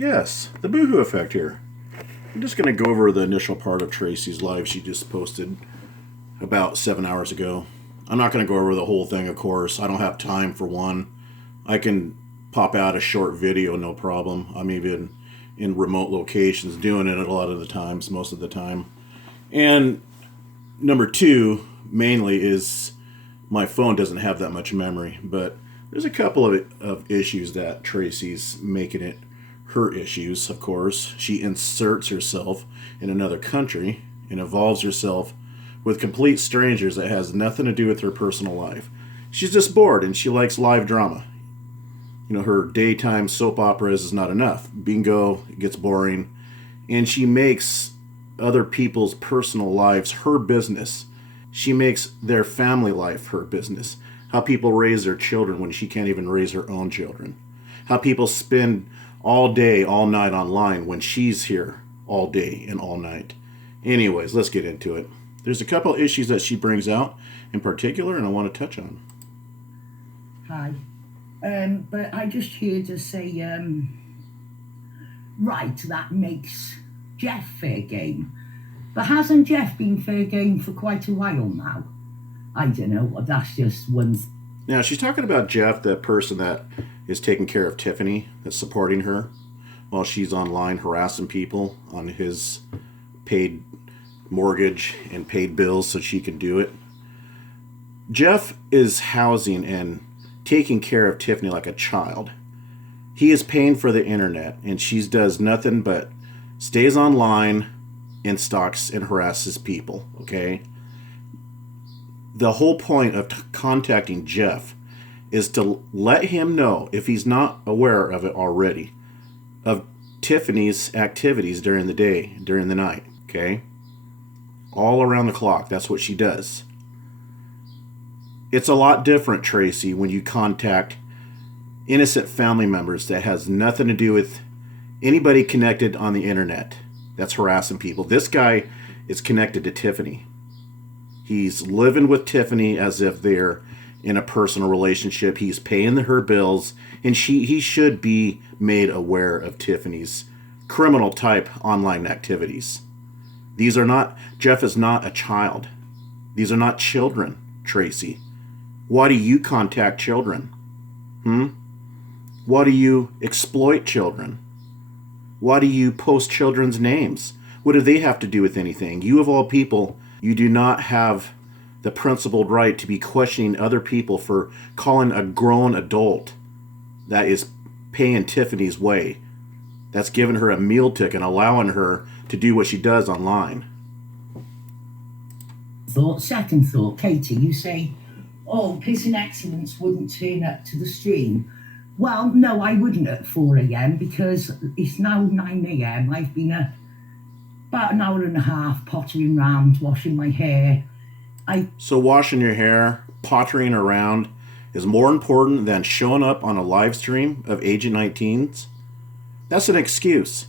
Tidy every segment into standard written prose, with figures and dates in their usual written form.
Yes, the Boohoo Effect here. I'm just going to go over the initial part of Tracy's live she just posted about 7 hours ago. I'm not going to go over the whole thing, of course. I don't have time for one. I can pop out a short video, no problem. I'm even in remote locations doing it a lot of the times, most of the time. And number two, mainly, is my phone doesn't have that much memory, but there's a couple of issues that Tracy's making it her issues, of course. She inserts herself in another country and involves herself with complete strangers that has nothing to do with her personal life. She's just bored and she likes live drama. Her daytime soap operas is not enough. Bingo, it gets boring. And she makes other people's personal lives her business. She makes their family life her business. How people raise their children when she can't even raise her own children. How people spend all day, all night online when she's here all day and all night. Anyways, let's get into it. There's a couple issues that she brings out in particular, and I want to touch on. Hi. But I just heard her say, right, that makes Jeff fair game. But hasn't Jeff been fair game for quite a while now? I don't know, that's just one. Now, she's talking about Jeff, the person that is taking care of Tiffany, that's supporting her while she's online harassing people on his paid mortgage and paid bills so she can do it. Jeff is housing and taking care of Tiffany like a child. He is paying for the internet, and she does nothing but stays online and stalks and harasses people, okay? The whole point of contacting Jeff is to let him know, if he's not aware of it already, of Tiffany's activities during the day, during the night, okay? All around the clock, that's what she does. It's a lot different, Tracy, when you contact innocent family members that has nothing to do with anybody connected on the internet that's harassing people. This guy is connected to Tiffany. He's living with Tiffany as if they're in a personal relationship. He's paying her bills, and he should be made aware of Tiffany's criminal type online activities. Jeff is not a child. These are not children, Tracy. Why do you contact children? Why do you exploit children? Why do you post children's names? What do they have to do with anything? You, of all people, you do not have the principled right to be questioning other people for calling a grown adult that is paying Tiffany's way, that's giving her a meal ticket and allowing her to do what she does online. Second thought, Katie, you say, Pissin Excellence wouldn't turn up to the stream. Well, no, I wouldn't at 4 a.m. because it's now 9 a.m. I've been up about an hour and a half pottering around, washing my hair. So washing your hair, pottering around is more important than showing up on a live stream of Agent 19s? That's an excuse.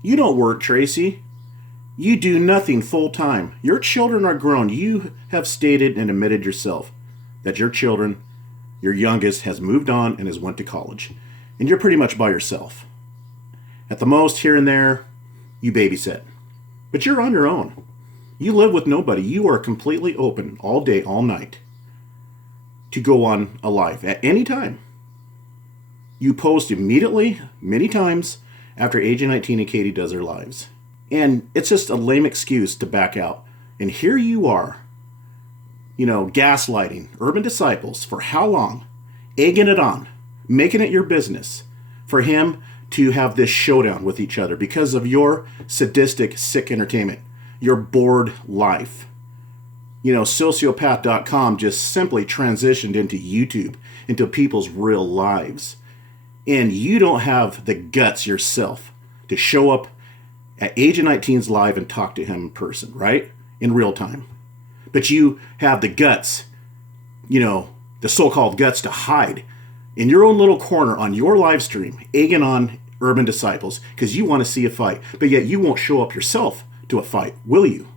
You don't work, Tracy. You do nothing full time. Your children are grown. You have stated and admitted yourself that your children, your youngest, has moved on and has went to college. And you're pretty much by yourself. At the most, here and there, you babysit. But you're on your own. You live with nobody. You are completely open all day, all night to go on a live at any time. You post immediately, many times, after Agent 19 and Katie does their lives. And it's just a lame excuse to back out. And here you are, gaslighting Urban Disciples for how long? Egging it on, making it your business for him to have this showdown with each other because of your sadistic, sick entertainment, your bored life. Sociopath.com just simply transitioned into YouTube, into people's real lives. And you don't have the guts yourself to show up at Agent 19's live and talk to him in person, right? In real time. But you have the guts, the so-called guts to hide in your own little corner on your live stream, egging on Urban Disciples because you want to see a fight. But yet you won't show up yourself to a fight, will you?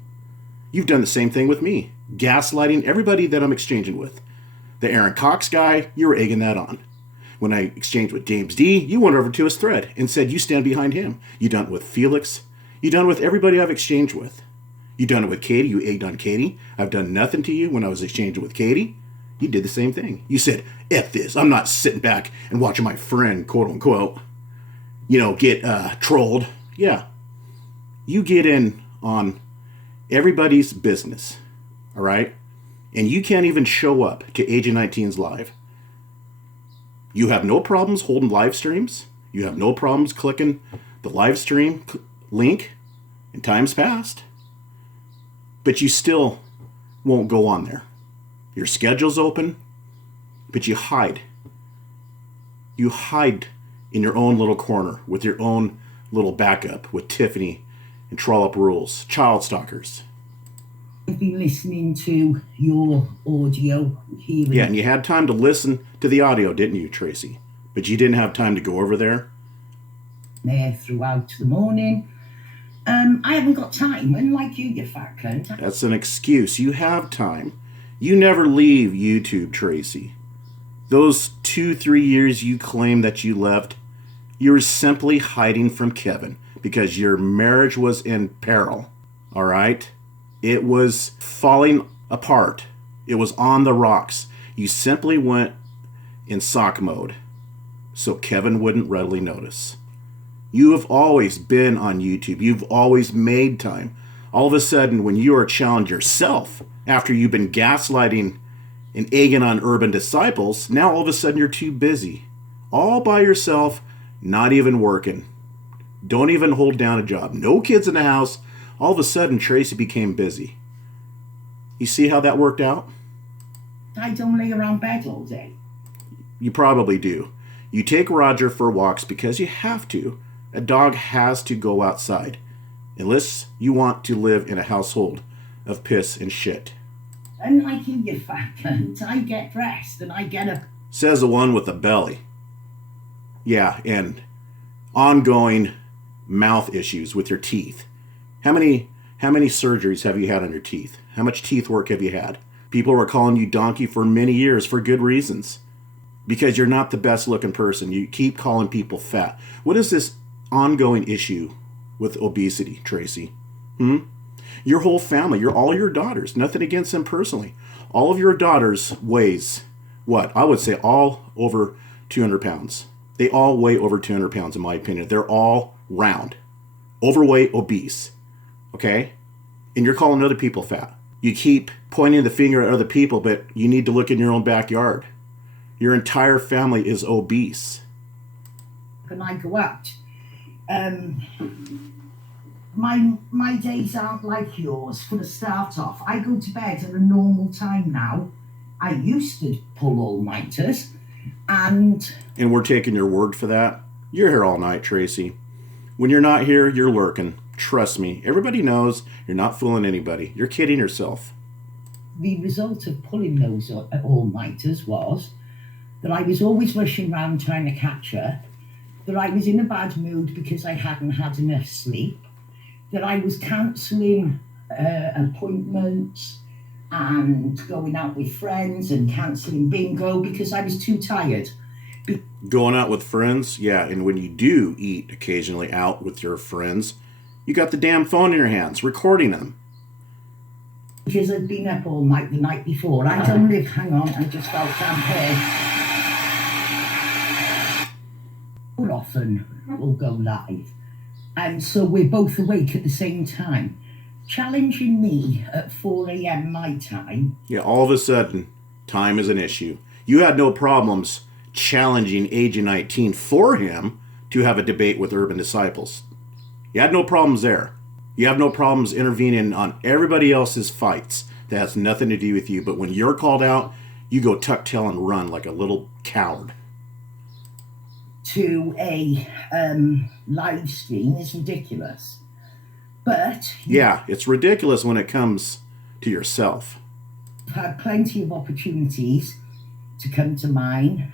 You've done the same thing with me, gaslighting everybody that I'm exchanging with. The Aaron Cox guy, you were egging that on. When I exchanged with James D, you went over to his thread and said you stand behind him. You done it with Felix. You done it with everybody I've exchanged with. You done it with Katie. You egged on Katie. I've done nothing to you when I was exchanging with Katie. You did the same thing. You said, F this. I'm not sitting back and watching my friend, quote unquote, get trolled. Yeah. You get in on everybody's business. All right? And you can't even show up to Agent 19's live. You have no problems holding live streams. You have no problems clicking the live stream link in times past. But you still won't go on there. Your schedule's open, but you hide. You hide in your own little corner with your own little backup with Tiffany and Trollop Rules, child stalkers. I've been listening to your audio here. Yeah, and you had time to listen to the audio, didn't you, Tracy? But you didn't have time to go over there? There throughout the morning. I haven't got time, unlike you fat cunt. That's an excuse. You have time. You never leave YouTube, Tracy. Those 2-3 years you claim that you left, you were simply hiding from Kevin because your marriage was in peril. All right? It was falling apart. It was on the rocks. You simply went in sock mode so Kevin wouldn't readily notice. You have always been on YouTube. You've always made time. All of a sudden, when you are challenged yourself, after you've been gaslighting and egging on urban disciples, now all of a sudden you're too busy. All by yourself, not even working. Don't even hold down a job. No kids in the house. All of a sudden, Tracy became busy. You see how that worked out? I don't lay around bed all day. You probably do. You take Roger for walks because you have to. A dog has to go outside. Unless you want to live in a household of piss and shit. Unlike you fat cunt, I get dressed and I get a... Says the one with a belly. Yeah, and ongoing mouth issues with your teeth. How many surgeries have you had on your teeth? How much teeth work have you had? People were calling you donkey for many years for good reasons. Because you're not the best looking person. You keep calling people fat. What is this ongoing issue with obesity, Tracy? Your whole family, all your daughters, nothing against them personally. All of your daughters weighs, what? I would say all over 200 pounds. They all weigh over 200 pounds in my opinion. They're all round. Overweight, obese. Okay? And you're calling other people fat. You keep pointing the finger at other people, but you need to look in your own backyard. Your entire family is obese. When I go out, my days aren't like yours. For the start off, I go to bed at a normal time now. I used to pull all-nighters, and we're taking your word for that. You're here all night, Tracy. When you're not here, you're lurking. Trust me. Everybody knows you're not fooling anybody. You're kidding yourself. The result of pulling those all-nighters was that I was always rushing around trying to catch her, that I was in a bad mood because I hadn't had enough sleep, that I was cancelling appointments and going out with friends and cancelling bingo because I was too tired. Going out with friends? Yeah, and when you do eat occasionally out with your friends, you got the damn phone in your hands, recording them. Because I'd been up all night the night before. I don't live, hang on, I just felt champagne. More often we'll go live. And so we're both awake at the same time. Challenging me at 4 a.m. my time. Yeah, all of a sudden, time is an issue. You had no problems challenging Agent 19 for him to have a debate with Urban Disciples. You had no problems there. You have no problems intervening on everybody else's fights. That has nothing to do with you. But when you're called out, you go tuck tail and run like a little coward. To a live stream is ridiculous. But... yeah, it's ridiculous when it comes to yourself. I've had plenty of opportunities to come to mine.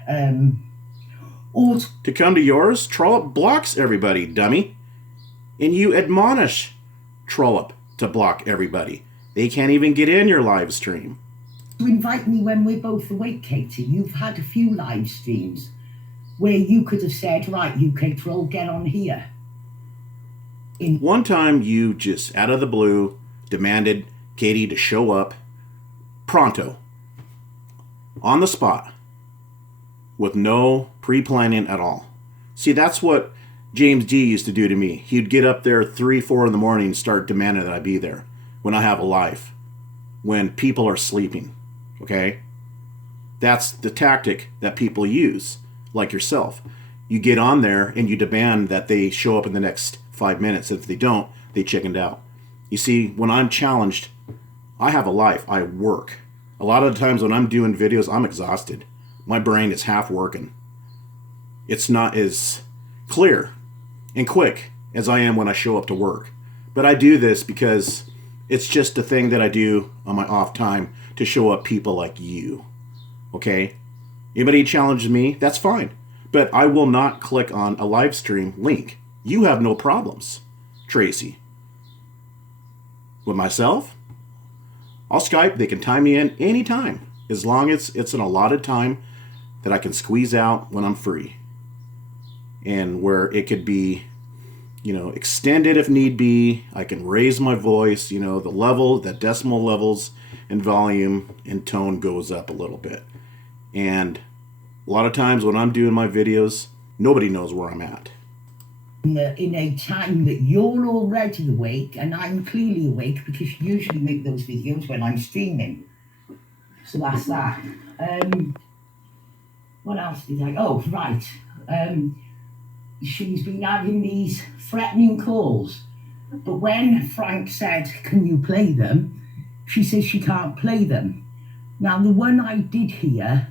Or to come to yours? Trollop blocks everybody, dummy. And you admonish Trollop to block everybody. They can't even get in your live stream. To invite me when we're both awake, Katie. You've had a few live streams. where you could have said, right, UK Troll, get on here. One time you just, out of the blue, demanded Katie to show up pronto, on the spot, with no pre-planning at all. See, that's what James D used to do to me. He'd get up there 3, 4 in the morning and start demanding that I be there when I have a life, when people are sleeping, okay? That's the tactic that people use, like yourself. You get on there and you demand that they show up in the next 5 minutes. If they don't, they chickened out. You see, when I'm challenged, I have a life. I work. A lot of the times when I'm doing videos, I'm exhausted. My brain is half working. It's not as clear and quick as I am when I show up to work. But I do this because it's just a thing that I do on my off time to show up people like you. Okay? Anybody challenges me, that's fine. But I will not click on a live stream link. You have no problems, Tracy. With myself, I'll Skype. They can time me in anytime, as long as it's an allotted time that I can squeeze out when I'm free. And where it could be, extended if need be. I can raise my voice, the level, the decimal levels and volume and tone goes up a little bit. And a lot of times when I'm doing my videos, nobody knows where I'm at. In a time that you're already awake and I'm clearly awake, because you usually make those videos when I'm streaming. So that's that. What else did I... Oh, right. She's been having these threatening calls. But when Frank said, can you play them? She says she can't play them. Now, the one I did hear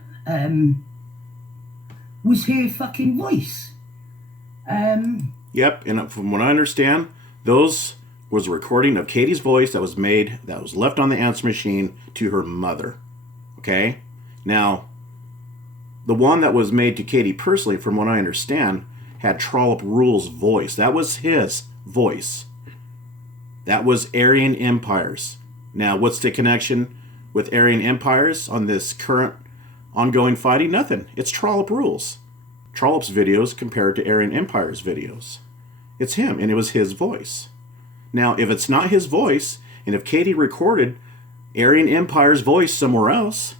was her fucking voice. Yep, and from what I understand, those was a recording of Katie's voice that was left on the answer machine to her mother. Okay? Now, the one that was made to Katie personally, from what I understand, had Trollop Rule's voice. That was his voice. That was Aryan Empires. Now, what's the connection with Aryan Empires on this current ongoing fighting? Nothing. It's Trollop Rules. Trollop's videos compared to Aryan Empire's videos. It's him, and it was his voice. Now, if it's not his voice, and if Katie recorded Aryan Empire's voice somewhere else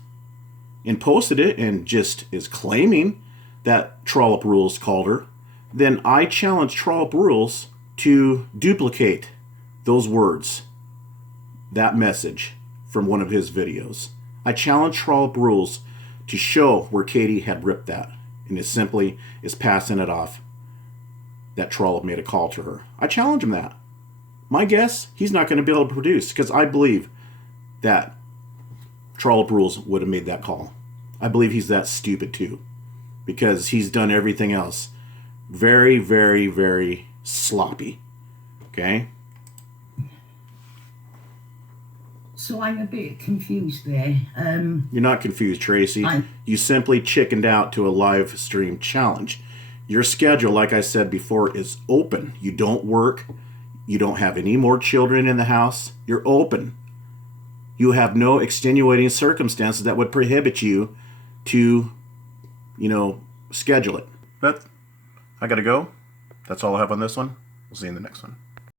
and posted it and just is claiming that Trollop Rules called her, then I challenge Trollop Rules to duplicate those words, that message from one of his videos. I challenge Trollop Rules to show where Katie had ripped that, and it simply is passing it off that Trollop made a call to her. I challenge him that. My guess, he's not going to be able to produce, because I believe that Trollop Rules would have made that call. I believe he's that stupid too, because he's done everything else very, very, very sloppy. Okay? So I'm a bit confused there. You're not confused, Tracy. You simply chickened out to a live stream challenge. Your schedule, like I said before, is open. You don't work. You don't have any more children in the house. You're open. You have no extenuating circumstances that would prohibit you to, schedule it. But I got to go. That's all I have on this one. We'll see you in the next one.